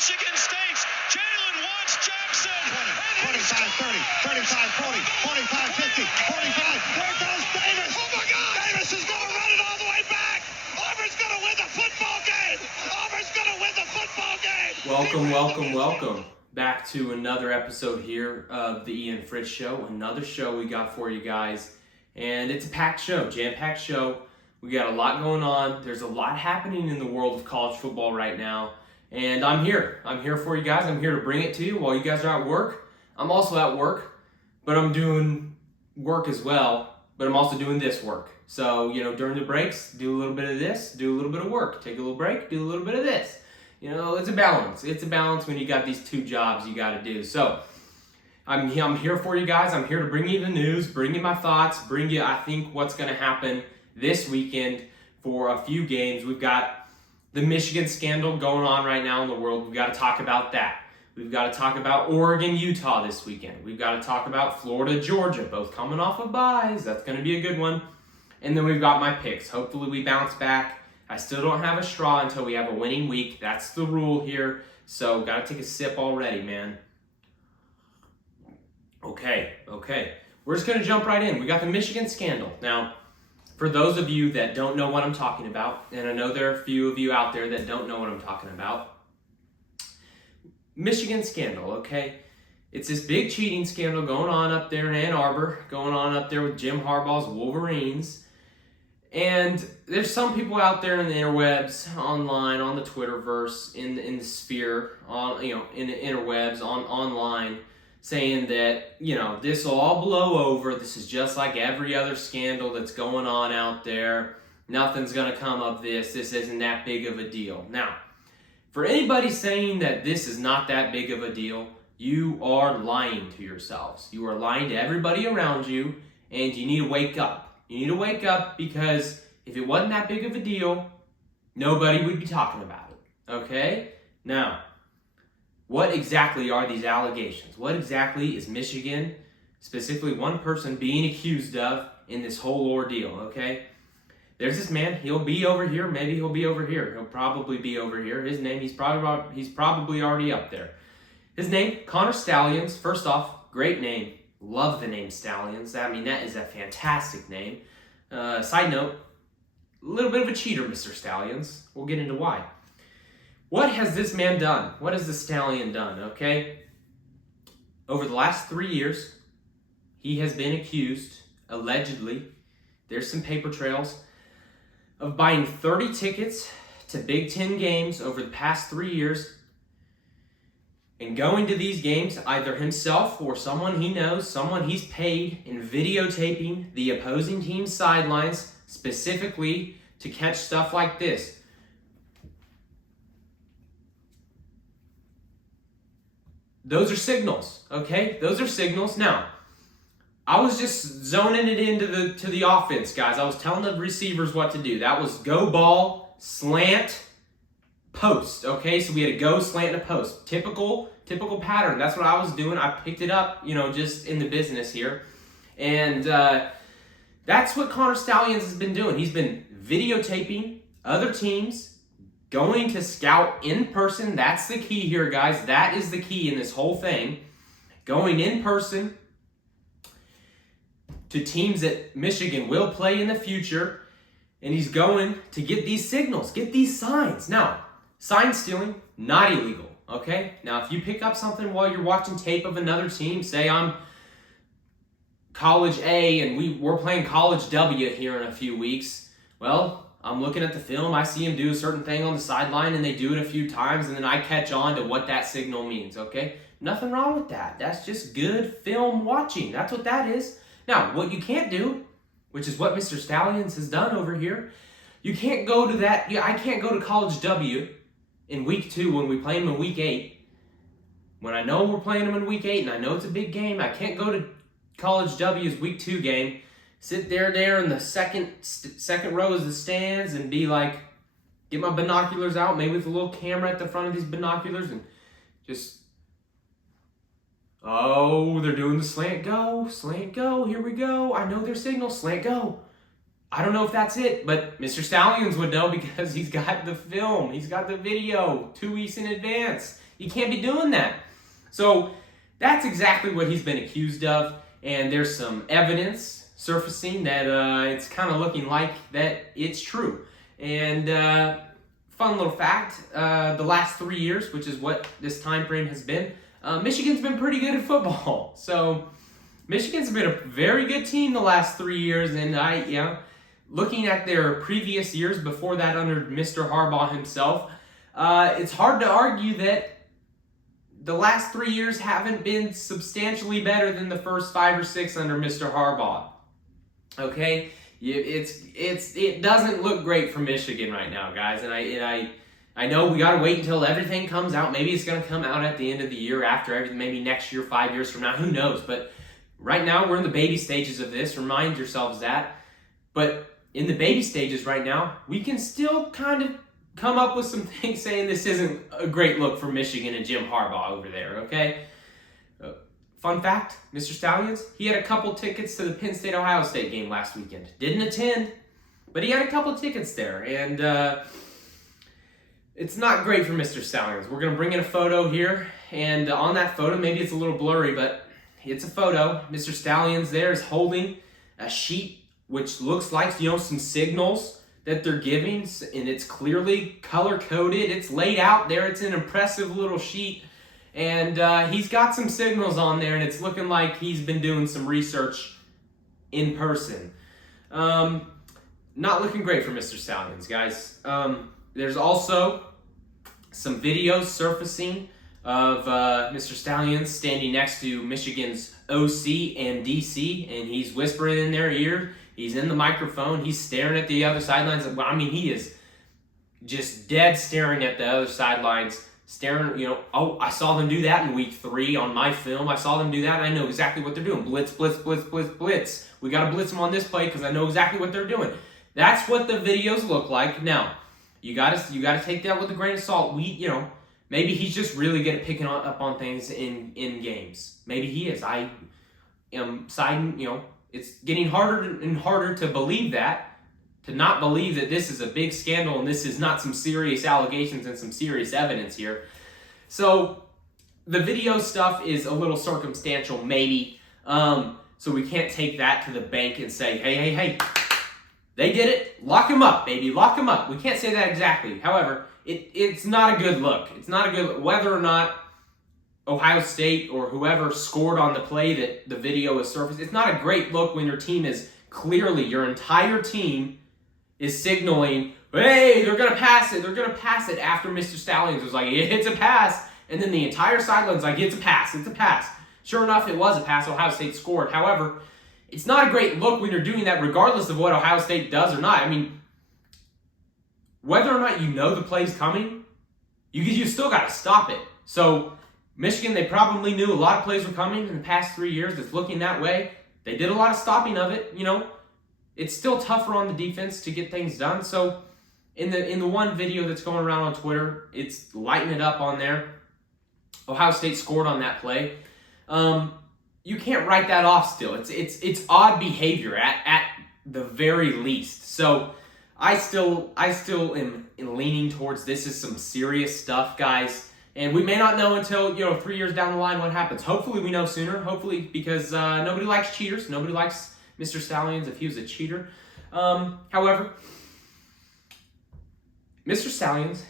Michigan State's Jalen Watts Jackson. 20, 25, 30, 35, 40, 45, 50, 45. There goes Davis. Oh, my God. Davis is going to run it all the way back. Auburn's going to win the football game. Auburn's going to win the football game. Welcome back to another episode here of the Ian Fritts Show. Another show we got for you guys. And it's a packed show, jam-packed show. We got a lot going on. There's a lot happening in the world of college football right now. And I'm here. I'm here for you guys. I'm here to bring it to you while you guys are at work. I'm also at work, but I'm doing work as well. But I'm also doing this work. So, during the breaks, do a little bit of this, do a little bit of work. Take a little break, do a little bit of this. It's a balance. It's a balance when you got these two jobs you got to do. So, I'm here for you guys. I'm here to bring you the news, bring you my thoughts, bring you, I think, what's going to happen this weekend for a few games. We've got the Michigan scandal going on right now in the world. We've got to talk about that. We've got to talk about Oregon, Utah this weekend. We've got to talk about Florida, Georgia, both coming off of byes. That's going to be a good one. And then we've got my picks. Hopefully we bounce back. I still don't have a straw until we have a winning week. That's the rule here. So got to take a sip already, man. Okay. We're just going to jump right in. We got the Michigan scandal. Now, for those of you that don't know what I'm talking about, and I know there are a few of you out there that don't know what I'm talking about, Michigan scandal, okay? It's this big cheating scandal going on up there in Ann Arbor, going on up there with Jim Harbaugh's Wolverines. And there's some people out there in the interwebs, online, on the Twitterverse, in the sphere, in the interwebs, online, saying that, this will all blow over. This is just like every other scandal that's going on out there. Nothing's going to come of this. This isn't that big of a deal. Now, for anybody saying that this is not that big of a deal, you are lying to yourselves. You are lying to everybody around you, and you need to wake up. You need to wake up because if it wasn't that big of a deal, nobody would be talking about it. Okay? Now, what exactly are these allegations? What exactly is Michigan, specifically one person, being accused of in this whole ordeal, okay? There's this man, he'll be over here, maybe he'll be over here. He'll probably be over here. His name, he's probably already up there. His name, Connor Stalions. First off, great name. Love the name Stalions. That is a fantastic name. Side note, a little bit of a cheater, Mr. Stalions. We'll get into why. What has this man done? What has the stallion done, okay? Over the last 3 years, he has been accused, allegedly, there's some paper trails, of buying 30 tickets to Big Ten games over the past 3 years and going to these games, either himself or someone he knows, someone he's paid, and videotaping the opposing team's sidelines specifically to catch stuff like this. Those are signals, okay? Those are signals. Now, I was just zoning it into the offense, guys. I was telling the receivers what to do. That was go ball, slant, post, okay? So we had a go, slant, and a post. Typical pattern. That's what I was doing. I picked it up, just in the business here. And that's what Connor Stalions has been doing. He's been videotaping other teams, going to scout in person. That's the key here, guys. That is the key in this whole thing. Going in person to teams that Michigan will play in the future. And he's going to get these signals, get these signs. Now, sign stealing, not illegal, okay? Now, if you pick up something while you're watching tape of another team, say I'm College A and we're playing College W here in a few weeks, well, I'm looking at the film, I see him do a certain thing on the sideline, and they do it a few times, and then I catch on to what that signal means, okay? Nothing wrong with that. That's just good film watching. That's what that is. Now, what you can't do, which is what Mr. Stalions has done over here, you can't go to that. I can't go to College W in week 2 when we play them in week 8. When I know we're playing them in week 8 and I know it's a big game, I can't go to College W's week 2 game, sit there in the second row of the stands and be like, get my binoculars out, maybe with a little camera at the front of these binoculars, and just, they're doing the slant go, here we go. I know their signal, slant go. I don't know if that's it, but Mr. Stalions would know because he's got the film, he's got the video 2 weeks in advance. You can't be doing that. So that's exactly what he's been accused of, and there's some evidence surfacing that it's kind of looking like that it's true. And fun little fact, the last 3 years, which is what this time frame has been, Michigan's been pretty good at football. So Michigan's been a very good team the last 3 years, and looking at their previous years before that under Mr. Harbaugh himself, it's hard to argue that the last 3 years haven't been substantially better than the first 5 or 6 under Mr. Harbaugh. Okay, it doesn't look great for Michigan right now, guys, and I know we gotta wait until everything comes out. Maybe it's gonna come out at the end of the year, after everything, maybe next year, 5 years from now, who knows? But right now we're in the baby stages of this. Remind yourselves that. But in the baby stages right now, we can still kind of come up with some things saying this isn't a great look for Michigan and Jim Harbaugh over there, okay? Fun fact, Mr. Stallions, he had a couple tickets to the Penn State-Ohio State game last weekend. Didn't attend, but he had a couple tickets there, and it's not great for Mr. Stallions. We're going to bring in a photo here, and on that photo, maybe it's a little blurry, but it's a photo. Mr. Stallions there is holding a sheet which looks like, some signals that they're giving, and it's clearly color-coded. It's laid out there. It's an impressive little sheet, and he's got some signals on there, and it's looking like he's been doing some research in person. Not looking great for Mr. Stallions, guys. There's also some videos surfacing of Mr. Stallions standing next to Michigan's OC and DC, and he's whispering in their ear. He's in the microphone. He's staring at the other sidelines. I mean, he is just dead staring at the other sidelines, staring, I saw them do that in week 3 on my film. I saw them do that, and I know exactly what they're doing. Blitz, blitz, blitz, blitz, blitz. We got to blitz them on this play because I know exactly what they're doing. That's what the videos look like. Now, you gotta take that with a grain of salt. Maybe he's just really good at picking up on things in games. Maybe he is. I am siding, it's getting harder and harder to believe that, to not believe that this is a big scandal and this is not some serious allegations and some serious evidence here. So the video stuff is a little circumstantial, maybe. So we can't take that to the bank and say, hey, they did it. Lock him up, baby. Lock him up. We can't say that exactly. However, it's not a good look. It's not a good look. Whether or not Ohio State or whoever scored on the play that the video is surfaced, it's not a great look when your team is clearly, your entire team is signaling, hey, they're going to pass it. They're going to pass it after Mr. Stallions was like, it's a pass. And then the entire sideline's like, it's a pass. It's a pass. Sure enough, it was a pass. Ohio State scored. However, it's not a great look when you're doing that regardless of what Ohio State does or not. I mean, whether or not you know the play's coming, you still got to stop it. So Michigan, they probably knew a lot of plays were coming in the past 3 years. It's looking that way. They did a lot of stopping of it. It's still tougher on the defense to get things done. So in the one video that's going around on Twitter, it's lighting it up on there. Ohio State scored on that play. You can't write that off still. It's odd behavior at the very least. So I still am leaning towards this is some serious stuff, guys. And we may not know until 3 years down the line what happens. Hopefully we know sooner. Hopefully, because nobody likes cheaters. Nobody likes Mr. Stallions if he was a cheater. However, Mr. Stallions,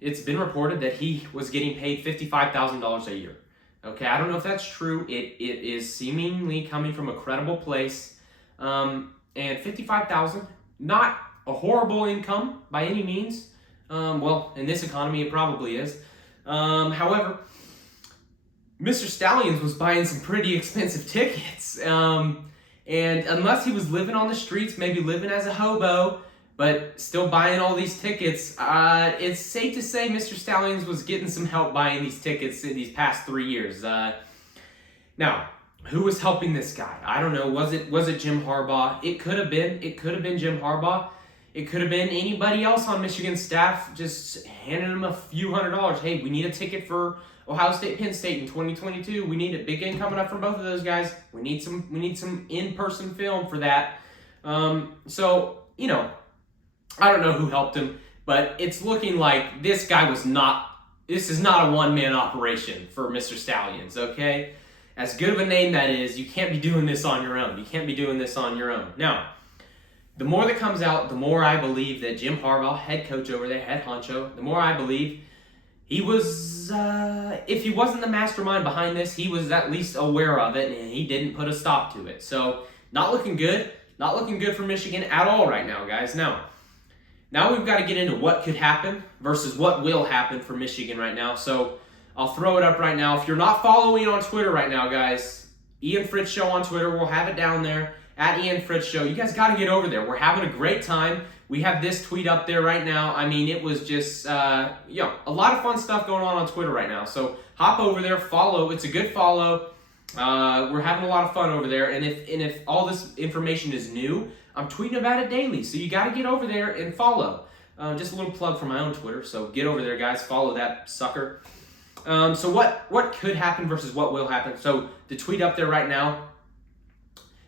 it's been reported that he was getting paid $55,000 a year. Okay, I don't know if that's true. It is seemingly coming from a credible place. And $55,000, not a horrible income by any means. Well, in this economy, it probably is. However, Mr. Stallions was buying some pretty expensive tickets. And unless he was living on the streets, maybe living as a hobo, but still buying all these tickets, it's safe to say Mr. Stallions was getting some help buying these tickets in these past 3 years. Now, who was helping this guy? I don't know. Was it Jim Harbaugh? It could have been. It could have been Jim Harbaugh. It could have been anybody else on Michigan's staff just handing him a few $100s. Hey, we need a ticket for Ohio State, Penn State in 2022. We need a big game coming up from both of those guys. We need some in-person film for that. So, I don't know who helped him, but it's looking like this guy was not This is not a one-man operation for Mr. Stallions, okay? As good of a name that is, you can't be doing this on your own. You can't be doing this on your own. Now, the more that comes out, the more I believe that Jim Harbaugh, head coach over there, head honcho, the more I believe he was, if he wasn't the mastermind behind this, he was at least aware of it, and he didn't put a stop to it. So, not looking good. Not looking good for Michigan at all right now, guys. Now we've got to get into what could happen versus what will happen for Michigan right now. So, I'll throw it up right now. If you're not following on Twitter right now, guys, Ian Fritts Show on Twitter, we'll have it down there, at Ian Fritts Show. You guys got to get over there. We're having a great time. We have this tweet up there right now. I mean, it was just, a lot of fun stuff going on Twitter right now. So hop over there, follow. It's a good follow. We're having a lot of fun over there. And if all this information is new, I'm tweeting about it daily. So you got to get over there and follow. Just a little plug for my own Twitter. So get over there, guys. Follow that sucker. So what could happen versus what will happen? So the tweet up there right now,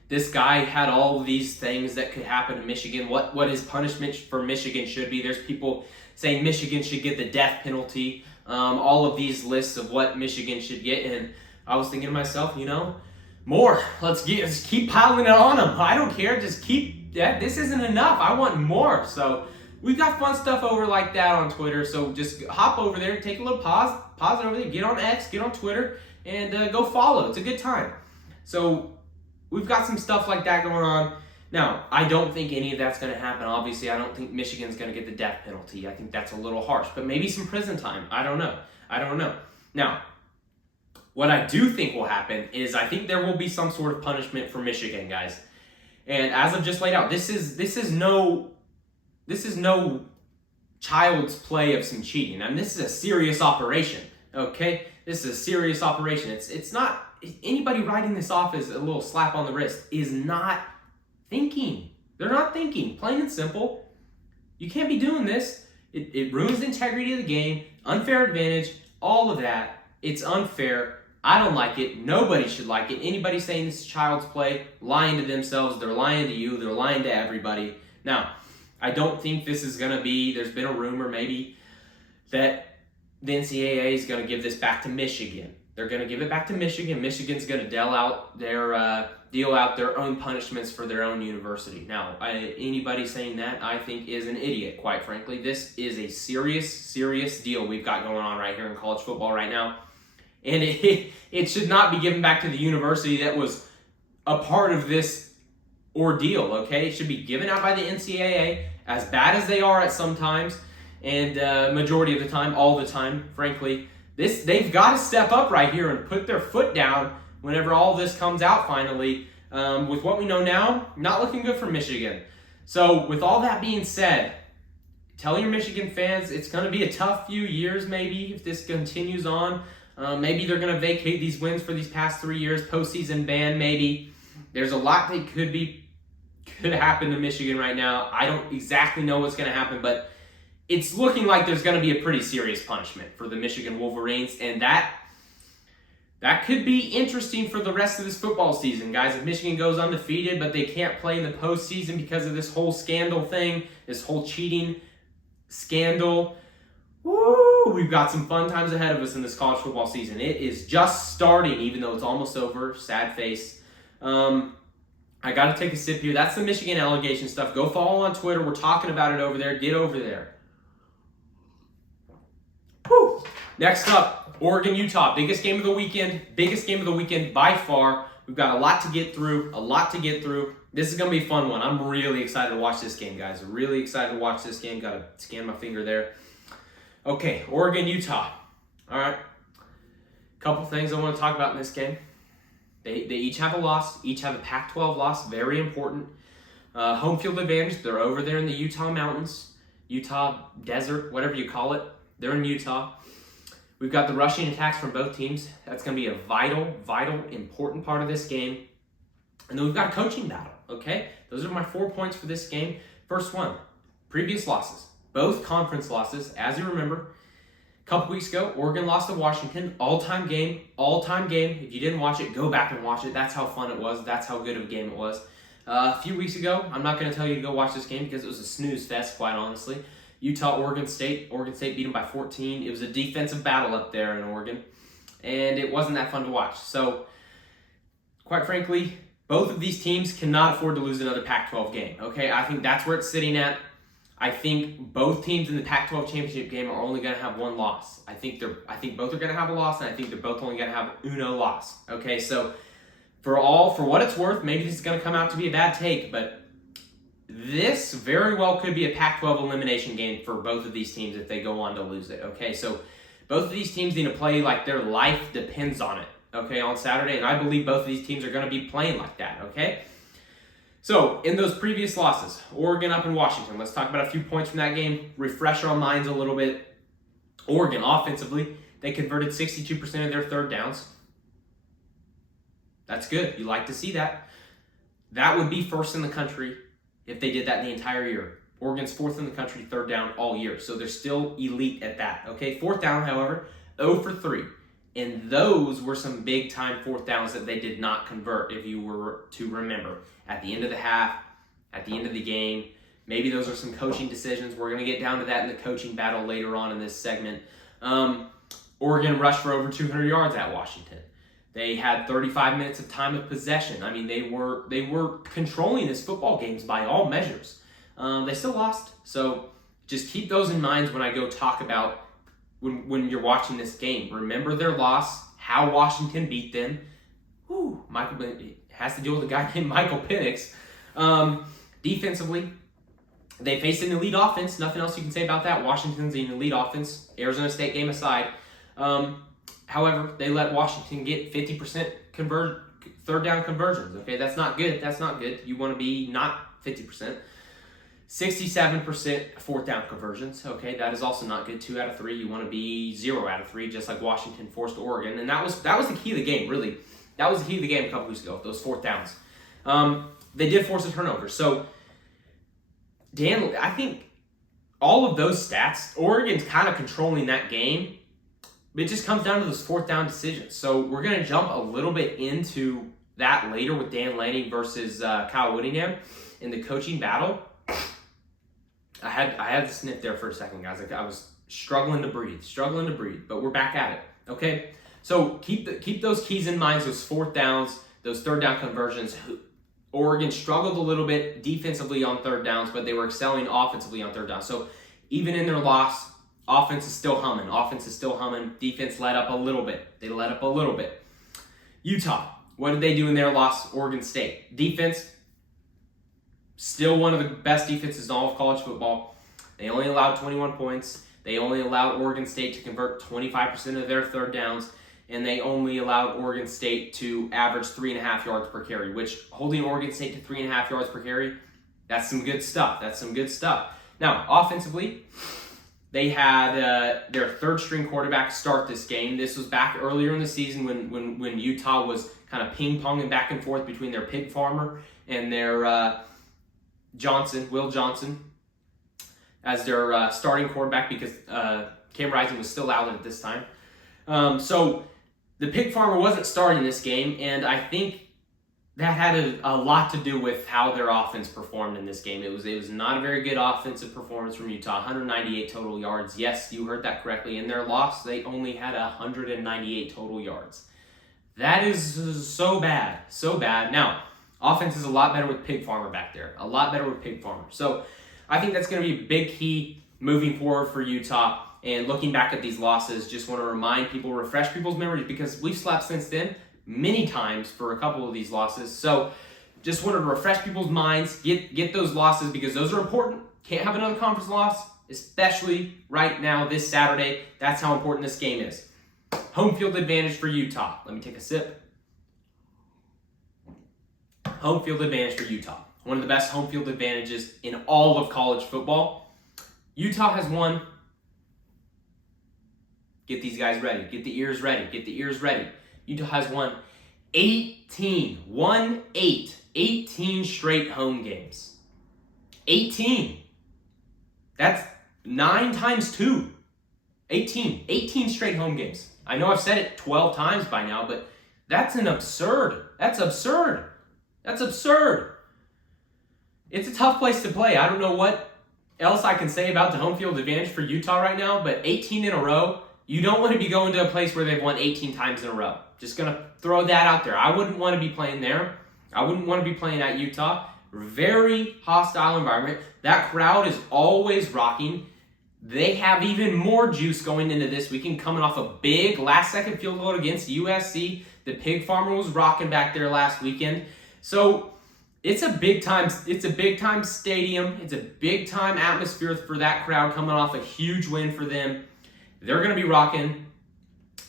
this guy had all of these things that could happen to Michigan. What his punishment for Michigan should be. There's people saying Michigan should get the death penalty. All of these lists of what Michigan should get. And I was thinking to myself, more. Let's keep piling it on them. I don't care. Just keep that. This isn't enough. I want more. So we've got fun stuff over like that on Twitter. So just hop over there, take a little pause it over there, get on X, get on Twitter, and go follow. It's a good time. So we've got some stuff like that going on. Now, I don't think any of that's going to happen. Obviously, I don't think Michigan's going to get the death penalty. I think that's a little harsh. But maybe some prison time. I don't know. Now, what I do think will happen is I think there will be some sort of punishment for Michigan, guys. And as I've just laid out, this is no child's play of some cheating. I mean, this is a serious operation, okay? This is a serious operation. It's not, anybody writing this off as a little slap on the wrist is not thinking. They're not thinking, plain and simple. You can't be doing this. It ruins the integrity of the game, unfair advantage, all of that. It's unfair. I don't like it. Nobody should like it. Anybody saying this is child's play, lying to themselves, they're lying to you, they're lying to everybody. Now, I don't think this is going to be, there's been a rumor maybe that the NCAA is going to give this back to Michigan. They're going to give it back to Michigan. Michigan's going to deal out their own punishments for their own university. Now, anybody saying that, I think, is an idiot, quite frankly. This is a serious deal we've got going on right here in college football right now. And it should not be given back to the university that was a part of this ordeal, okay? It should be given out by the NCAA, as bad as they are at some times, and majority of the time, all the time, frankly. They've got to step up right here and put their foot down whenever all this comes out finally. With what we know now, not looking good for Michigan. So with all that being said, tell your Michigan fans it's going to be a tough few years maybe if this continues on. Maybe they're going to vacate these wins for these past 3 years, postseason ban maybe. There's a lot that could happen to Michigan right now. I don't exactly know what's going to happen, but it's looking like there's going to be a pretty serious punishment for the Michigan Wolverines, and that could be interesting for the rest of this football season, guys. If Michigan goes undefeated, but they can't play in the postseason because of this whole scandal thing, this whole cheating scandal, woo, we've got some fun times ahead of us in this college football season. It is just starting, even though it's almost over. Sad face. I got to take a sip here. That's the Michigan allegation stuff. Go follow on Twitter. We're talking about it over there. Get over there. Whew. Next up, Oregon-Utah. Biggest game of the weekend by far. We've got a lot to get through. This is going to be a fun one. I'm really excited to watch this game, guys. Really excited to watch this game. Got to scan my finger there. Okay, Oregon-Utah. All right. Couple things I want to talk about in this game. They each have a loss. Each have a Pac-12 loss. Very important. Home field advantage. They're over there in the Utah mountains. Utah desert, whatever you call it. They're in Utah. We've got the rushing attacks from both teams. That's going to be a vital, important part of this game. And then we've got a coaching battle, okay? Those are my 4 points for this game. First one, previous losses. Both conference losses, as you remember. A couple weeks ago, Oregon lost to Washington. All-time game. If you didn't watch it, go back and watch it. That's how fun it was. That's how good of a game it was. A few weeks ago, I'm not going to tell you to go watch this game because it was a snooze fest, quite honestly. Utah, Oregon State. Oregon State beat them by 14. It was a defensive battle up there in Oregon, and it wasn't that fun to watch. So, quite frankly, both of these teams cannot afford to lose another Pac-12 game. Okay, I think that's where it's sitting at. I think both teams in the Pac-12 championship game are only going to have one loss. I think both are going to have a loss, and I think they're both only going to have uno loss. Okay, so for what it's worth, maybe this is going to come out to be a bad take, but this very well could be a Pac-12 elimination game for both of these teams if they go on to lose it. Okay, so both of these teams need to play like their life depends on it. Okay, on Saturday, and I believe both of these teams are going to be playing like that. Okay. So, in those previous losses, Oregon up in Washington, let's talk about a few points from that game, refresh our minds a little bit. Oregon, offensively, they converted 62% of their third downs. That's good. You like to see that. That would be first in the country if they did that the entire year. Oregon's fourth in the country, third down all year, so they're still elite at that. Okay, fourth down, however, 0 for 3. And those were some big-time fourth downs that they did not convert, if you were to remember. At the end of the half, at the end of the game, maybe those are some coaching decisions. We're going to get down to that in the coaching battle later on in this segment. Oregon rushed for over 200 yards at Washington. They had 35 minutes of time of possession. I mean, they were controlling this football games by all measures. They still lost, so just keep those in mind when I go talk about when you're watching this game. Remember their loss, how Washington beat them. It has to deal with a guy named Michael Penix. Defensively, they faced an elite offense. Nothing else you can say about that. Washington's an elite offense. Arizona State game aside. However, they let Washington get 50% third down conversions. Okay, that's not good. That's not good. You want to be not 50%. 67% fourth down conversions. Okay, that is also not good. 2 out of 3. You want to be 0 out of 3, just like Washington forced Oregon. And that was the key of the game, really. That was the key of the game a couple weeks ago, those fourth downs. They did force a turnover. So, I think all of those stats, Oregon's kind of controlling that game. It just comes down to those fourth down decisions. So, we're going to jump a little bit into that later with Dan Lanning versus Kyle Whittingham in the coaching battle. I had to sniff there for a second, guys. I was struggling to breathe, but we're back at it. Okay, so keep those keys in mind. Those fourth downs, those third down conversions. Oregon struggled a little bit defensively on third downs, but they were excelling offensively on third down. So even in their loss, offense is still humming. Defense let up a little bit. Utah, what did they do in their loss? Oregon State defense. Still one of the best defenses in all of college football. They only allowed 21 points. They only allowed Oregon State to convert 25% of their third downs. And they only allowed Oregon State to average 3.5 yards per carry, which holding Oregon State to 3.5 yards per carry, that's some good stuff. Now, offensively, they had their third-string quarterback start this game. This was back earlier in the season when Utah was kind of ping-ponging back and forth between their pig farmer and their Will Johnson, as their starting quarterback because Cam Rising was still out at this time. So the pig farmer wasn't starting this game, and I think that had a lot to do with how their offense performed in this game. It was not a very good offensive performance from Utah. 198 total yards. Yes, you heard that correctly. In their loss, they only had 198 total yards. That is so bad. Now, offense is a lot better with Pig Farmer back there. So I think that's going to be a big key moving forward for Utah. And looking back at these losses, just want to remind people, refresh people's memories, because we've slapped since then many times for a couple of these losses. So just wanted to refresh people's minds, get those losses, because those are important. Can't have another conference loss, especially right now this Saturday. That's how important this game is. Home field advantage for Utah. Let me take a sip. Home field advantage for Utah. One of the best home field advantages in all of college football. Utah has won. Get these guys ready. Get the ears ready. Utah has won 18 straight home games. 18. That's 9 times 2. 18 straight home games. I know I've said it 12 times by now, but that's absurd. That's absurd. It's a tough place to play. I don't know what else I can say about the home field advantage for Utah right now, but 18 in a row, you don't want to be going to a place where they've won 18 times in a row. Just going to throw that out there. I wouldn't want to be playing there. I wouldn't want to be playing at Utah. Very hostile environment. That crowd is always rocking. They have even more juice going into this weekend, coming off a big last-second field goal against USC. The Pig Farmer was rocking back there last weekend. So it's a big-time stadium. It's a big-time atmosphere for that crowd coming off a huge win for them. They're going to be rocking.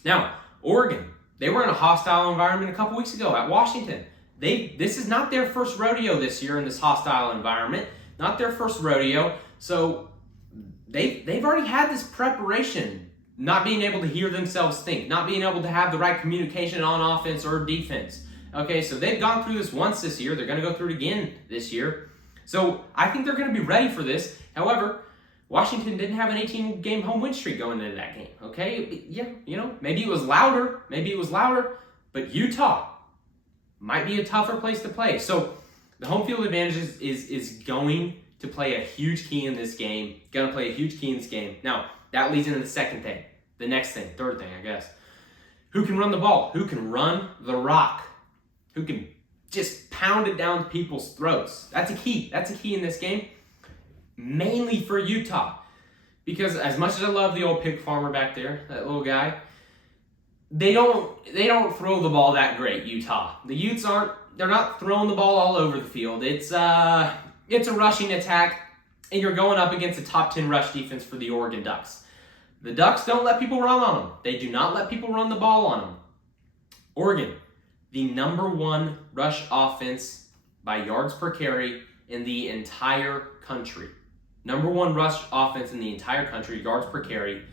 Now, Oregon, they were in a hostile environment a couple weeks ago at Washington. This is not their first rodeo this year in this hostile environment. Not their first rodeo. So they've already had this preparation, not being able to hear themselves think, not being able to have the right communication on offense or defense. Okay, so they've gone through this once this year. They're going to go through it again this year. So I think they're going to be ready for this. However, Washington didn't have an 18-game home win streak going into that game. Okay, yeah, maybe it was louder. But Utah might be a tougher place to play. So the home field advantage is going to play a huge key in this game. Now, that leads into the second thing, the next thing, third thing, I guess. Who can run the ball? Who can run the rock? Who can just pound it down people's throats? That's a key. That's a key in this game, mainly for Utah. Because as much as I love the old Pig Farmer back there, that little guy, they don't throw the ball that great, Utah. The Utes they're not throwing the ball all over the field. It's a rushing attack, and you're going up against a top 10 rush defense for the Oregon Ducks. The Ducks don't let people run on them. They do not let people run the ball on them. Oregon, the number one rush offense by yards per carry in the entire country. Number one rush offense in the entire country, yards per carry,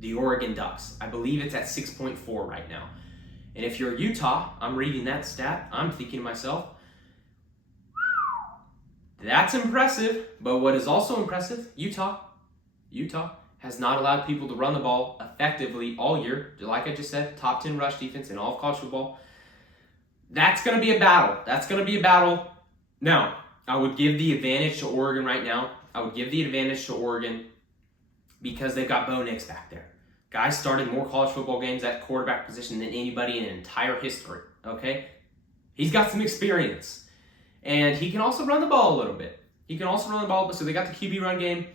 the Oregon Ducks. I believe it's at 6.4 right now. And if you're Utah, I'm reading that stat, I'm thinking to myself, that's impressive. But what is also impressive, Utah has not allowed people to run the ball effectively all year. Like I just said, top 10 rush defense in all of college football. That's going to be a battle. Now, I would give the advantage to Oregon right now. Because they've got Bo Nix back there. Guy started more college football games at quarterback position than anybody in entire history, okay? He's got some experience. And he can also run the ball a little bit. So they got the QB run game.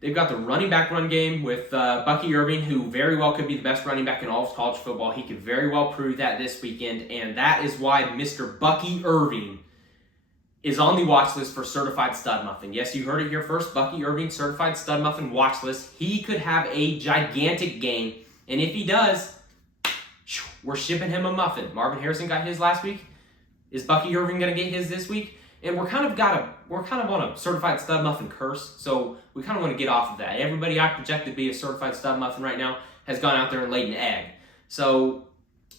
They've got the running back run game with Bucky Irving, who very well could be the best running back in all of college football. He could very well prove that this weekend, and that is why Mr. Bucky Irving is on the watch list for Certified Stud Muffin. Yes, you heard it here first. Bucky Irving, Certified Stud Muffin watch list. He could have a gigantic game, and if he does, we're shipping him a muffin. Marvin Harrison got his last week. Is Bucky Irving going to get his this week? And we're kind of on a Certified Stud Muffin curse, so we kind of want to get off of that. Everybody I project to be a Certified Stud Muffin right now has gone out there and laid an egg. So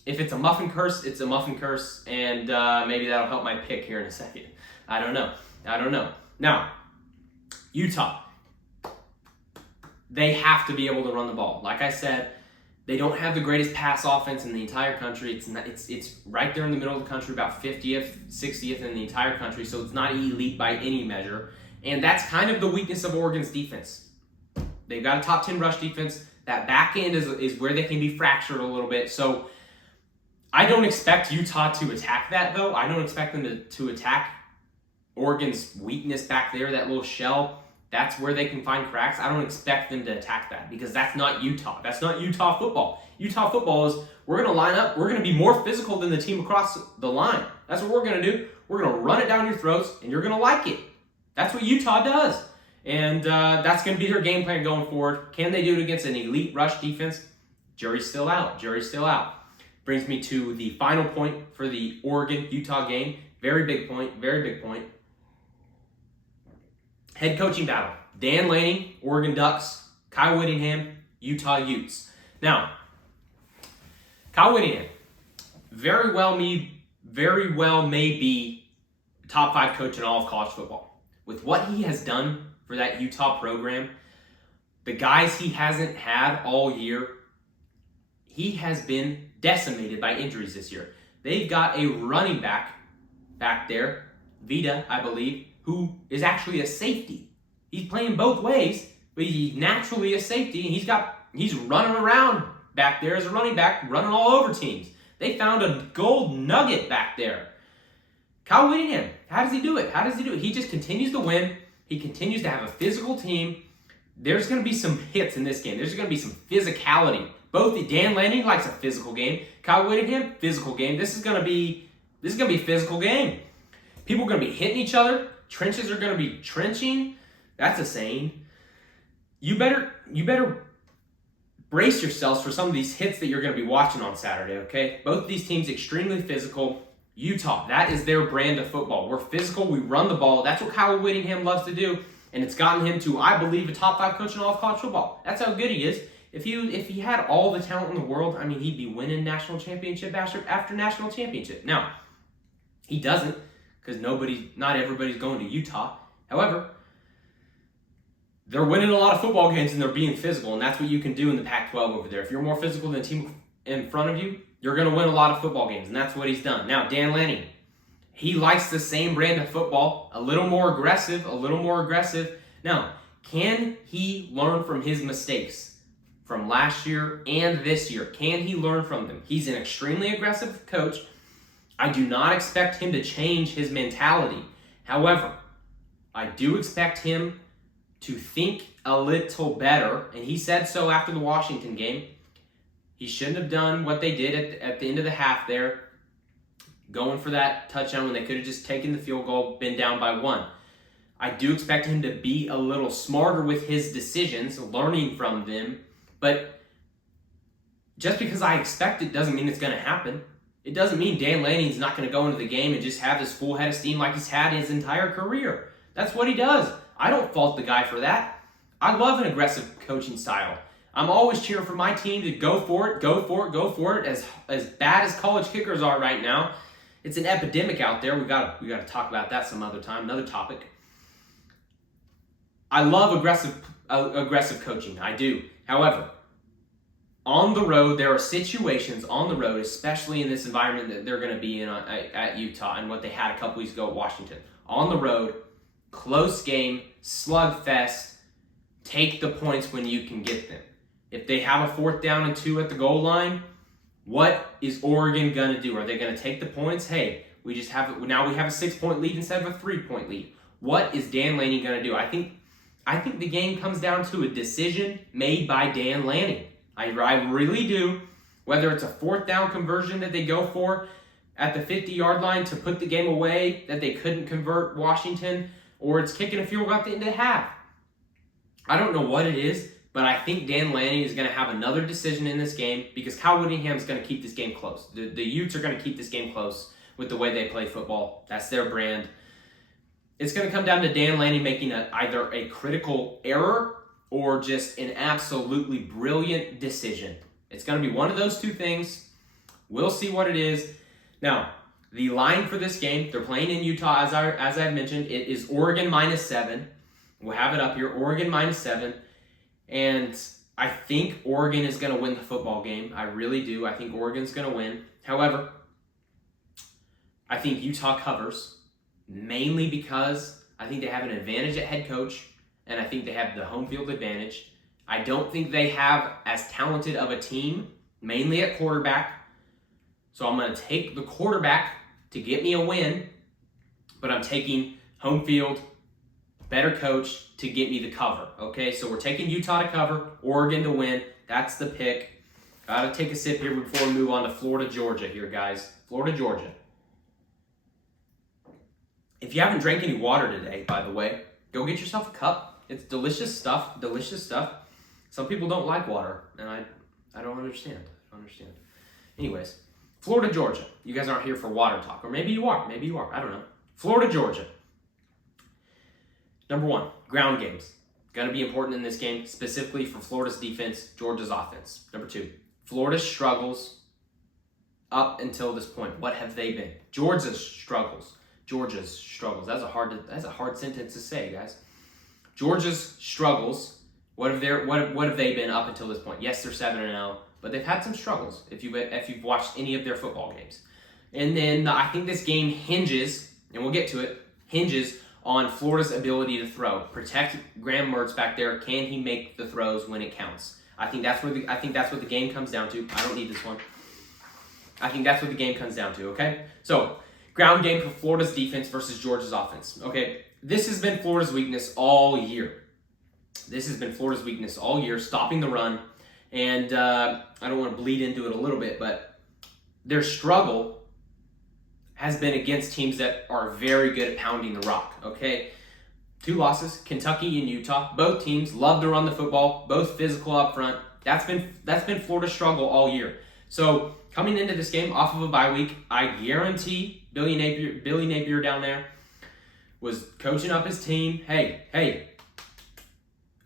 if it's a muffin curse, it's a muffin curse, and maybe that'll help my pick here in a second. I don't know. Now, Utah, they have to be able to run the ball. Like I said, they don't have the greatest pass offense in the entire country. It's right there in the middle of the country, about 50th, 60th in the entire country, so it's not elite by any measure. And that's kind of the weakness of Oregon's defense. They've got a top 10 rush defense. That back end is where they can be fractured a little bit. So I don't expect Utah to attack that, though. I don't expect them to attack Oregon's weakness back there, that little shell. That's where they can find cracks. I don't expect them to attack that because that's not Utah. That's not Utah football. Utah football is, we're going to line up. We're going to be more physical than the team across the line. That's what we're going to do. We're going to run it down your throats, and you're going to like it. That's what Utah does. And that's going to be their game plan going forward. Can they do it against an elite rush defense? Jury's still out. Brings me to the final point for the Oregon-Utah game. Very big point. Head coaching battle. Dan Lanning, Oregon Ducks. Kyle Whittingham, Utah Utes. Now, Kyle Whittingham very well may be top 5 coach in all of college football. With what he has done for that Utah program, the guys he hasn't had all year, he has been decimated by injuries this year. They've got a running back there, Vita, I believe, who is actually a safety. He's playing both ways, but he's naturally a safety, and he's running around back there as a running back, running all over teams. They found a gold nugget back there. Kyle Whittingham, how does he do it? He just continues to win. He continues to have a physical team. There's going to be some hits in this game. There's going to be some physicality. Both Dan Lanning likes a physical game. Kyle Whittingham, physical game. This is going to be a physical game. People are going to be hitting each other. Trenches are going to be trenching. That's a saying. You better brace yourselves for some of these hits that you're going to be watching on Saturday, okay? Both of these teams extremely physical. Utah, that is their brand of football. We're physical. We run the ball. That's what Kyle Whittingham loves to do, and it's gotten him to, I believe, a top 5 coach in all of college football. That's how good he is. If he had all the talent in the world, I mean, he'd be winning national championship after national championship. Now, he doesn't, because not everybody's going to Utah. However, they're winning a lot of football games and they're being physical, and that's what you can do in the Pac-12 over there. If you're more physical than the team in front of you, you're going to win a lot of football games, and that's what he's done. Now, Dan Lanning, he likes the same brand of football, a little more aggressive. Now, can he learn from his mistakes from last year and this year? Can he learn from them? He's an extremely aggressive coach. I do not expect him to change his mentality. However, I do expect him to think a little better, and he said so after the Washington game. He shouldn't have done what they did at the end of the half there, going for that touchdown when they could have just taken the field goal, been down by 1. I do expect him to be a little smarter with his decisions, learning from them, but just because I expect it doesn't mean it's going to happen. It doesn't mean Dan Lanning's not going to go into the game and just have this full head of steam like he's had his entire career. That's what he does. I don't fault the guy for that. I love an aggressive coaching style. I'm always cheering for my team to go for it. As bad as college kickers are right now, it's an epidemic out there. We got to talk about that some other time, another topic. I love aggressive coaching. I do. However, on the road, there are situations on the road, especially in this environment that they're going to be in at Utah and what they had a couple weeks ago at Washington. On the road, close game, slugfest, take the points when you can get them. If they have a 4th down and 2 at the goal line, what is Oregon going to do? Are they going to take the points? Hey, we have a 6-point lead instead of a 3-point lead. What is Dan Lanning going to do? I think the game comes down to a decision made by Dan Lanning. I really do. Whether it's a 4th down conversion that they go for at the 50-yard line to put the game away that they couldn't convert Washington, or it's kicking a field goal at the end of the half. I don't know what it is, but I think Dan Lanning is going to have another decision in this game because Kyle Whittingham is going to keep this game close. The Utes are going to keep this game close with the way they play football. That's their brand. It's going to come down to Dan Lanning making either a critical error or just an absolutely brilliant decision. It's going to be one of those two things. We'll see what it is. Now, the line for this game, they're playing in Utah, as I mentioned. It is Oregon -7. We'll have it up here, Oregon -7. And I think Oregon is going to win the football game. I really do. I think Oregon's going to win. However, I think Utah covers, mainly because I think they have an advantage at head coach, and I think they have the home field advantage. I don't think they have as talented of a team, mainly at quarterback. So I'm going to take the quarterback to get me a win, but I'm taking home field, better coach to get me the cover. Okay, so we're taking Utah to cover, Oregon to win. That's the pick. Got to take a sip here before we move on to Florida, Georgia here, guys. Florida, Georgia. If you haven't drank any water today, by the way, go get yourself a cup. It's delicious stuff, Some people don't like water, and I don't understand. Anyways, Florida, Georgia. You guys aren't here for water talk, or maybe you are. I don't know. Florida, Georgia. Number 1, ground games. Going to be important in this game, specifically for Florida's defense, Georgia's offense. Number 2, Florida's struggles up until this point. What have they been? Georgia's struggles. That's a hard sentence to say, guys. Georgia's struggles. What have they been up until this point? Yes, they're 7-0, but they've had some struggles. If you've watched any of their football games, and then I think this game hinges, and we'll get to it, on Florida's ability to throw. Protect Graham Mertz back there. Can he make the throws when it counts? I think that's what the game comes down to. I don't need this one. I think that's what the game comes down to, okay? So, ground game for Florida's defense versus Georgia's offense. Okay, this has been Florida's weakness all year. Stopping the run. And I don't want to bleed into it a little bit, but their struggle has been against teams that are very good at pounding the rock, okay? 2 losses, Kentucky and Utah. Both teams love to run the football, both physical up front. That's been Florida's struggle all year. So coming into this game off of a bye week, I guarantee Billy Napier down there was coaching up his team. Hey,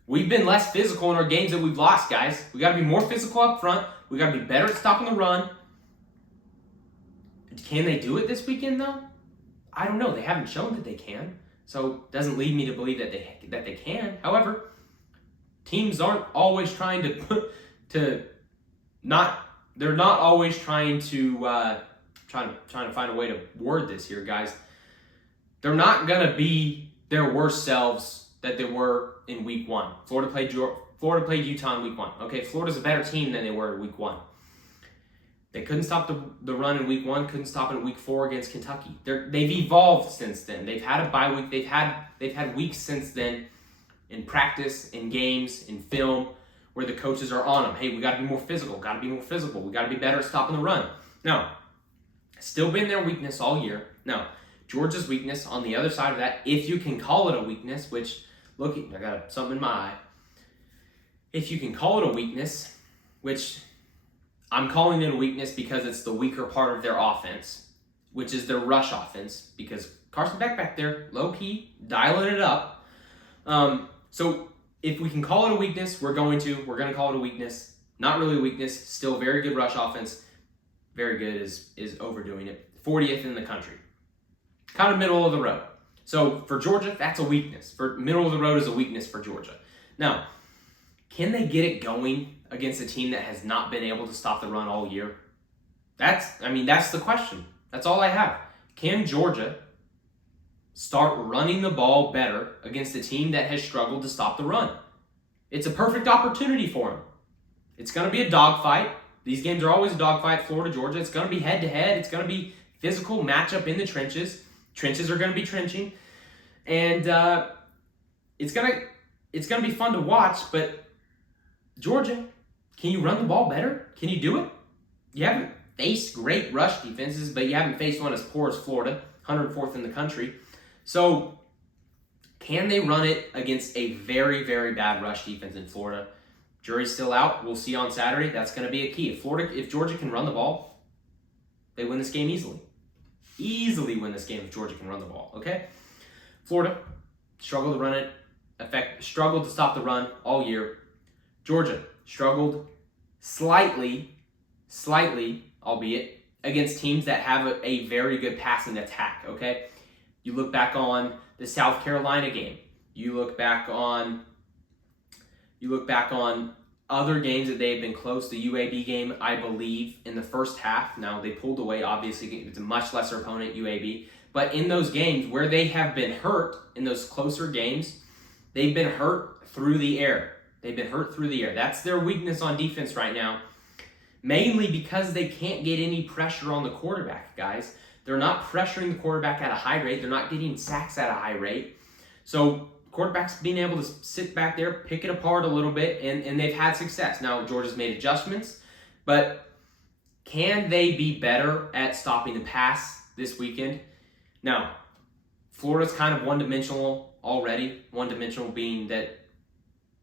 we've been less physical in our games that we've lost, guys. We got to be more physical up front. We got to be better at stopping the run. Can they do it this weekend, though? I don't know. They haven't shown that they can. So it doesn't lead me to believe that they can. However, teams aren't always trying they're not always trying to find a way to word this here, guys. They're not going to be their worst selves that they were in week 1. Florida played Utah in week 1. Okay, Florida's a better team than they were in week 1. They couldn't stop the run in week 1, couldn't stop it in week 4 against Kentucky. They've evolved since then. They've had a bye week. They've had weeks since then in practice, in games, in film, where the coaches are on them. Hey, we got to be more physical. We got to be better at stopping the run. Now, still been their weakness all year. Now, Georgia's weakness on the other side of that, if you can call it a weakness, which, look, I got something in my eye. If you can call it a weakness, which I'm calling it a weakness because it's the weaker part of their offense, which is their rush offense, because Carson Beck back there, low-key, dialing it up. So if we can call it a weakness, we're going to call it a weakness. Not really a weakness, still very good rush offense. Very good is overdoing it. 40th in the country. Kind of middle of the road. So for Georgia, that's a weakness. For middle of the road is a weakness for Georgia. Now, can they get it going against a team that has not been able to stop the run all year? That's the question. That's all I have. Can Georgia start running the ball better against a team that has struggled to stop the run? It's a perfect opportunity for them. It's going to be a dogfight. These games are always a dogfight, Florida, Georgia. It's going to be head-to-head. It's going to be physical matchup in the trenches. Trenches are going to be trenching. And it's going to be fun to watch, but Georgia, can you run the ball better? Can you do it? You haven't faced great rush defenses, but you haven't faced one as poor as Florida, 104th in the country. So, can they run it against a very, very bad rush defense in Florida? Jury's still out. We'll see on Saturday. That's going to be a key. If Georgia can run the ball, they win this game easily. Easily win this game if Georgia can run the ball, okay? Florida struggled to run it, struggled to stop the run all year. Georgia struggled slightly, albeit, against teams that have a very good passing attack, okay? You look back on the South Carolina game. You look back on other games that they have been close. The UAB game, I believe, in the first half. Now, they pulled away, obviously. It's a much lesser opponent, UAB. But in those games where they have been hurt, in those closer games, they've been hurt through the air. That's their weakness on defense right now. Mainly because they can't get any pressure on the quarterback, guys. They're not pressuring the quarterback at a high rate. They're not getting sacks at a high rate. So quarterbacks being able to sit back there, pick it apart a little bit, and they've had success. Now, Georgia's made adjustments, but can they be better at stopping the pass this weekend? Now, Florida's kind of one-dimensional already. One-dimensional being that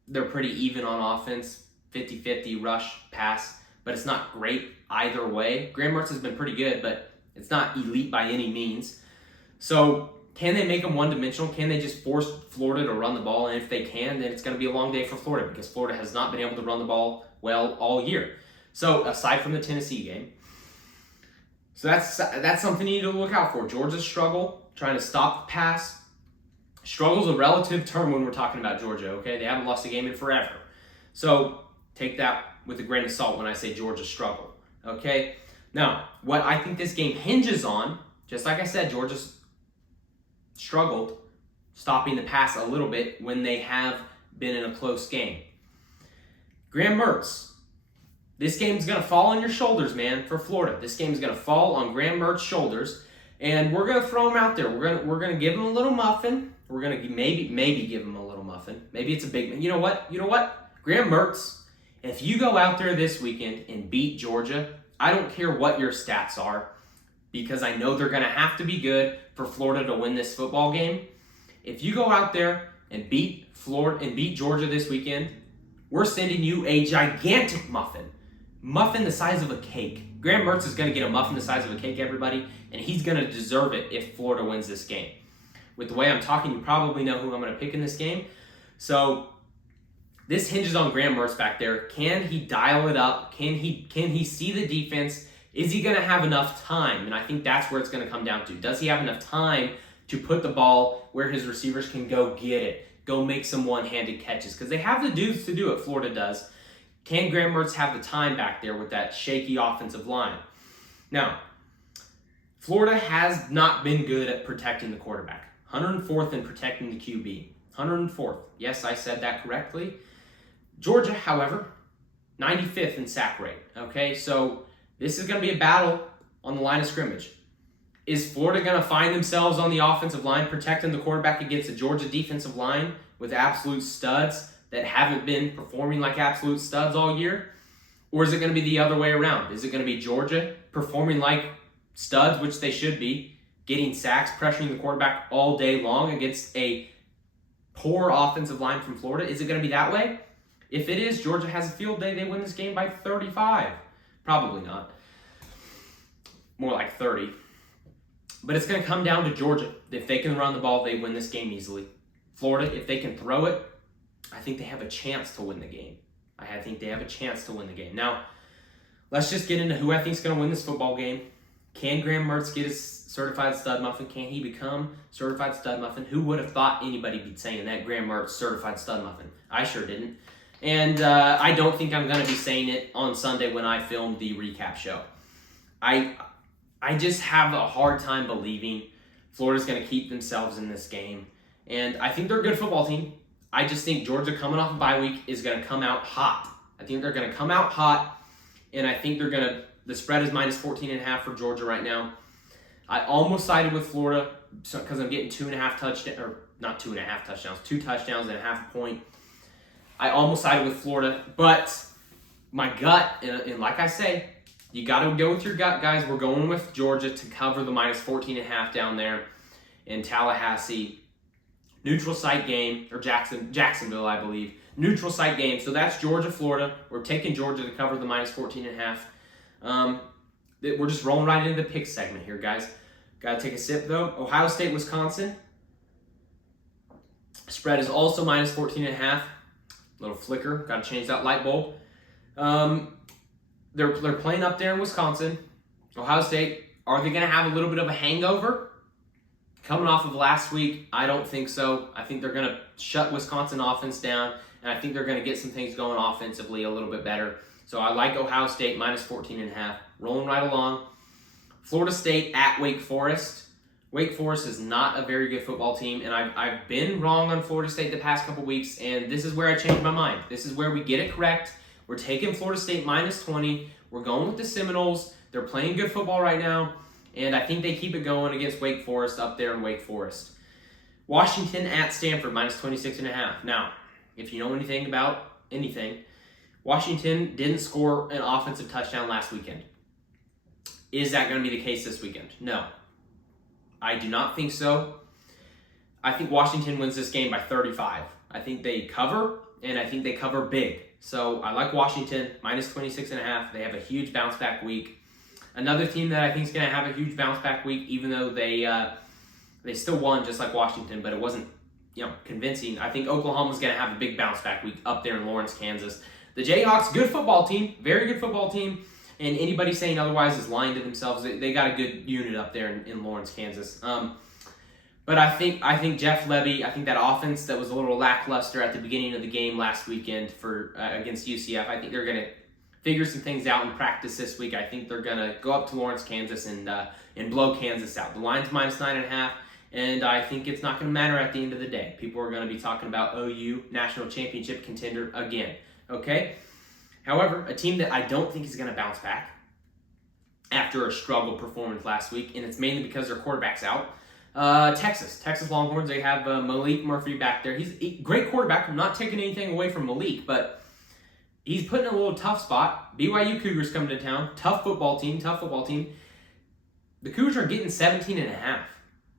they're pretty even on offense, 50-50 rush, pass, but it's not great either way. Graham Mertz has been pretty good, but it's not elite by any means. So can they make them one-dimensional? Can they just force Florida to run the ball? And if they can, then it's going to be a long day for Florida because Florida has not been able to run the ball well all year. So aside from the Tennessee game. So that's something you need to look out for. Georgia's struggle, trying to stop the pass. Struggle's a relative term when we're talking about Georgia, okay? They haven't lost a game in forever. So take that with a grain of salt when I say Georgia struggle, okay? Now, what I think this game hinges on, just like I said, Georgia's struggled. stopping the pass a little bit when they have been in a close game. Graham Mertz, this game's going to fall on your shoulders, man, for Florida. This game's going to fall on Graham Mertz's shoulders, and we're going to throw him out there. We're going to give him a little muffin. We're going to maybe give him a little muffin. Maybe it's a big man. You know what? Graham Mertz, if you go out there this weekend and beat Georgia, I don't care what your stats are, because I know they're going to have to be good for Florida to win this football game. If you go out there and beat Georgia this weekend, we're sending you a gigantic muffin the size of a cake. Graham Mertz is going to get a muffin the size of a cake, everybody, and he's going to deserve it if Florida wins this game. With the way I'm talking, you probably know who I'm going to pick in this game. So this hinges on Graham Mertz back there. Can he dial it up? Can he see the defense? Is he going to have enough time? And I think that's where it's going to come down to. Does he have enough time to put the ball where his receivers can go get it, go make some one-handed catches? Because they have the dudes to do it, Florida does. Can Graham Mertz have the time back there with that shaky offensive line? Now, Florida has not been good at protecting the quarterback. 104th in protecting the QB. 104th. Yes, I said that correctly. Georgia, however, 95th in sack rate. Okay, so this is going to be a battle on the line of scrimmage. Is Florida going to find themselves on the offensive line protecting the quarterback against the Georgia defensive line with absolute studs that haven't been performing like absolute studs all year? Or is it going to be the other way around? Is it going to be Georgia performing like studs, which they should be, getting sacks, pressuring the quarterback all day long against a poor offensive line from Florida? Is it going to be that way? If it is, Georgia has a field day. They win this game by 35. Probably not. More like 30. But it's going to come down to Georgia. If they can run the ball, they win this game easily. Florida, if they can throw it, I think they have a chance to win the game. I think they have a chance to win the game. Now, let's just get into who I think is going to win this football game. Can Graham Mertz get his certified stud muffin? Can he become certified stud muffin? Who would have thought anybody be saying that, Graham Mertz certified stud muffin? I sure didn't. And I don't think I'm going to be saying it on Sunday when I film the recap show. I just have a hard time believing Florida's going to keep themselves in this game. And I think they're a good football team. I just think Georgia, coming off a bye week, is going to come out hot. I think they're going to come out hot, and I think they're going to, the spread is minus 14.5 for Georgia right now. I almost sided with Florida because I'm getting 2.5 touchdowns, or not 2.5 touchdowns, 2 touchdowns and a half a point. I almost sided with Florida, but my gut, and like I say, you got to go with your gut, guys. We're going with Georgia to cover the minus 14.5 down there in Tallahassee. Neutral site game, or Jacksonville, I believe. Neutral site game. So that's Georgia, Florida. We're taking Georgia to cover the minus 14.5. We're just rolling right into the pick segment here, guys. Got to take a sip, though. Ohio State, Wisconsin. Spread is also minus 14.5. Little flicker. Got to change that light bulb. They're playing up there in Wisconsin. Ohio State, are they going to have a little bit of a hangover coming off of last week? I don't think so. I think they're going to shut Wisconsin offense down, and I think they're going to get some things going offensively a little bit better. So I like Ohio State minus 14.5. Rolling right along. Florida State at Wake Forest. Wake Forest is not a very good football team, and I've been wrong on Florida State the past couple weeks, and this is where I changed my mind. This is where we get it correct. We're taking Florida State minus 20. We're going with the Seminoles. They're playing good football right now, and I think they keep it going against Wake Forest up there in Wake Forest. Washington at Stanford, minus 26.5. Now, if you know anything about anything, Washington didn't score an offensive touchdown last weekend. Is that going to be the case this weekend? No. I do not think so. I think Washington wins this game by 35. I think they cover, and I think they cover big. So I like Washington, minus 26.5. They have a huge bounce back week. Another team that I think is going to have a huge bounce back week, even though they still won just like Washington, but it wasn't convincing. I think Oklahoma's going to have a big bounce back week up there in Lawrence, Kansas. The Jayhawks, good football team, very good football team, and anybody saying otherwise is lying to themselves. They got a good unit up there in Lawrence, Kansas. But I think Jeff Lebby, I think that offense that was a little lackluster at the beginning of the game last weekend against UCF, I think they're going to figure some things out in practice this week. I think they're going to go up to Lawrence, Kansas and blow Kansas out. The line's minus 9.5, And I think it's not going to matter at the end of the day. People are going to be talking about OU, national championship contender again. Okay? However, a team that I don't think is going to bounce back after a struggle performance last week, and it's mainly because their quarterback's out. Texas Longhorns, they have Malik Murphy back there. He's a great quarterback. I'm not taking anything away from Malik, but he's put in a little tough spot. BYU Cougars coming to town. Tough football team. The Cougars are getting 17.5.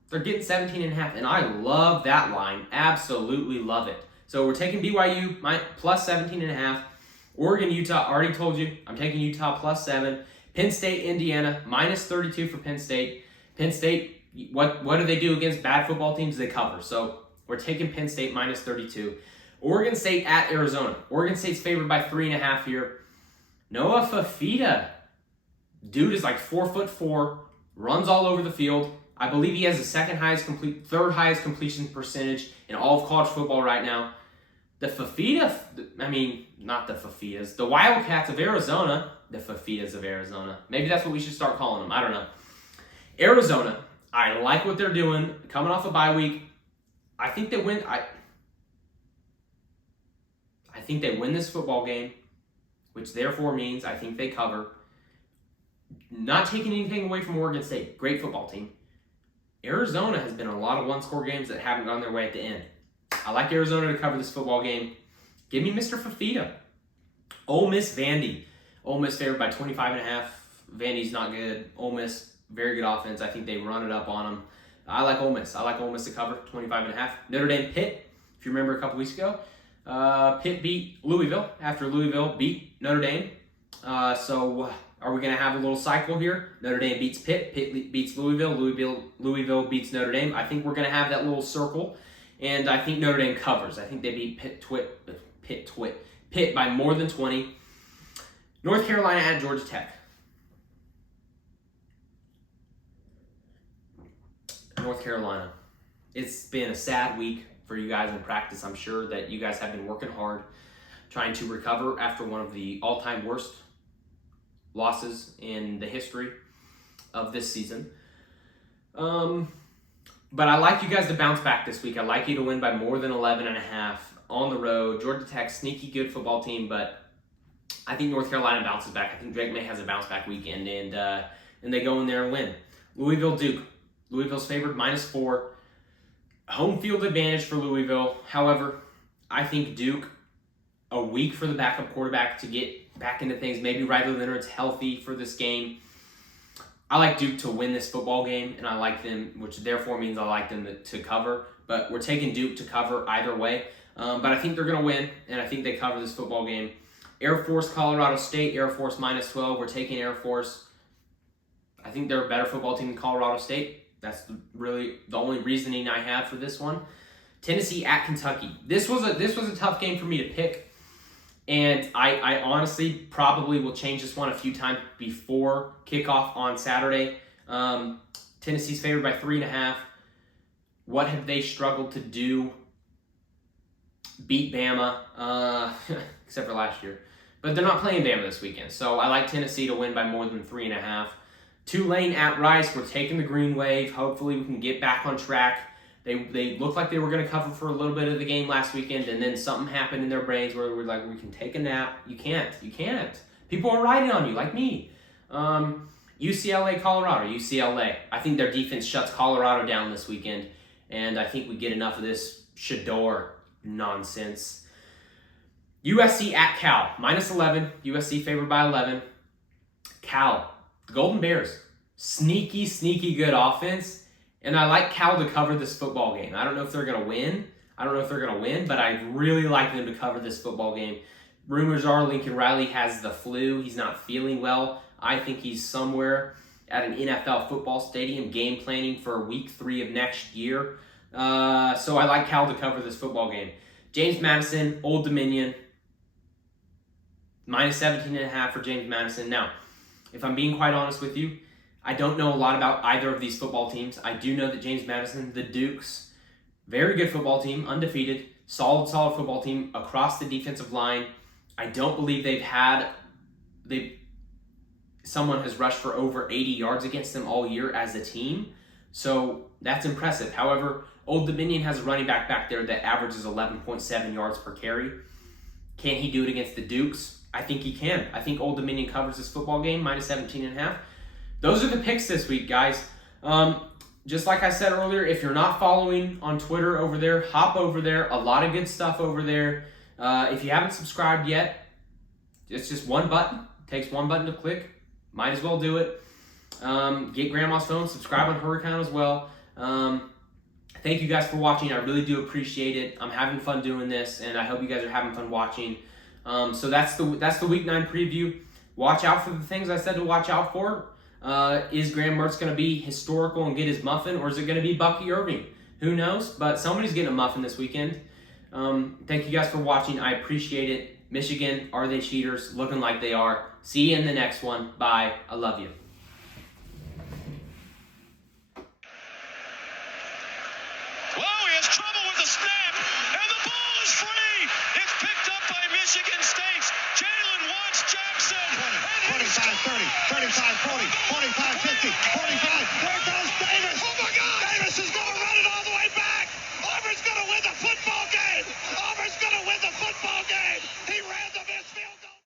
They're getting 17.5, and I love that line. Absolutely love it. So we're taking BYU plus 17.5. Oregon, Utah, already told you. I'm taking Utah plus 7. Penn State, Indiana, minus 32 for Penn State. Penn State, what do they do against bad football teams? They cover. So we're taking Penn State minus 32. Oregon State at Arizona. Oregon State's favored by 3.5 here. Noah Fafita. Dude is like 4'4", runs all over the field. I believe he has the third highest completion percentage in all of college football right now. The Wildcats of Arizona. The Fafitas of Arizona. Maybe that's what we should start calling them. I don't know. Arizona. I like what they're doing. Coming off a bye week. I think they win. I think they win this football game, which therefore means I think they cover. Not taking anything away from Oregon State. Great football team. Arizona has been a lot of one-score games that haven't gone their way at the end. I like Arizona to cover this football game. Give me Mr. Fafita. Ole Miss, Vandy. Ole Miss favored by 25.5. Vandy's not good. Ole Miss, very good offense. I think they run it up on them. I like Ole Miss. I like Ole Miss to cover 25.5. Notre Dame, Pitt. If you remember a couple weeks ago, Pitt beat Louisville after Louisville beat Notre Dame. So are we going to have a little cycle here? Notre Dame beats Pitt. Pitt beats Louisville. Louisville beats Notre Dame. I think we're going to have that little circle. And I think Notre Dame covers. I think they beat Pitt by more than 20. North Carolina at Georgia Tech. North Carolina. It's been a sad week for you guys in practice. I'm sure that you guys have been working hard trying to recover after one of the all-time worst losses in the history of this season. But I like you guys to bounce back this week. I like you to win by more than 11.5 on the road. Georgia Tech, sneaky good football team, but I think North Carolina bounces back. I think Drake May has a bounce back weekend, and they go in there and win. Louisville, Duke. Louisville's favored -4. Home field advantage for Louisville. However, I think Duke, a week for the backup quarterback to get back into things. Maybe Riley Leonard's healthy for this game. I like Duke to win this football game, and I like them, which therefore means I like them to cover. But we're taking Duke to cover either way. But I think they're going to win, and I think they cover this football game. Air Force, Colorado State. Air Force -12. We're taking Air Force. I think they're a better football team than Colorado State. That's really the only reasoning I have for this one. Tennessee at Kentucky. This was a tough game for me to pick. And I honestly probably will change this one a few times before kickoff on Saturday. Tennessee's favored by 3.5. What have they struggled to do? Beat Bama, except for last year. But they're not playing Bama this weekend. So I like Tennessee to win by more than 3.5. Tulane at Rice. We're taking the green wave. Hopefully we can get back on track. They looked like they were going to cover for a little bit of the game last weekend, and then something happened in their brains where we're like, we can take a nap. You can't. People are riding on you, like me. UCLA, Colorado. UCLA. I think their defense shuts Colorado down this weekend, and I think we get enough of this Shador nonsense. USC at Cal. -11. USC favored by 11. Cal. The Golden Bears. Sneaky good offense. And I like Cal to cover this football game. I don't know if they're going to win. But I really like them to cover this football game. Rumors are Lincoln Riley has the flu. He's not feeling well. I think he's somewhere at an NFL football stadium game planning for week 3 of next year. So I like Cal to cover this football game. James Madison, Old Dominion. -17.5 for James Madison. Now, if I'm being quite honest with you, I don't know a lot about either of these football teams. I do know that James Madison, the Dukes, very good football team, undefeated, solid football team across the defensive line. I don't believe someone has rushed for over 80 yards against them all year as a team. So that's impressive. However, Old Dominion has a running back there that averages 11.7 yards per carry. Can he do it against the Dukes? I think he can. I think Old Dominion covers this football game, minus 17.5. Those are the picks this week, guys. Just like I said earlier, if you're not following on Twitter over there, hop over there. A lot of good stuff over there. If you haven't subscribed yet, it's just one button. It takes one button to click. Might as well do it. Get grandma's phone. Subscribe on her account as well. Thank you guys for watching. I really do appreciate it. I'm having fun doing this, and I hope you guys are having fun watching. So that's the Week 9 preview. Watch out for the things I said to watch out for. Is Graham Mertz going to be historical and get his muffin, or is it going to be Bucky Irving? Who knows? But somebody's getting a muffin this weekend. Thank you guys for watching. I appreciate it. Michigan, are they cheaters? Looking like they are. See you in the next one. Bye. I love you. Whoa, he has trouble with the snap, and the ball is free. It's picked up by Michigan State's Jalen Watts Jackson. 20, 25, 30, 35, 40, 45, 50.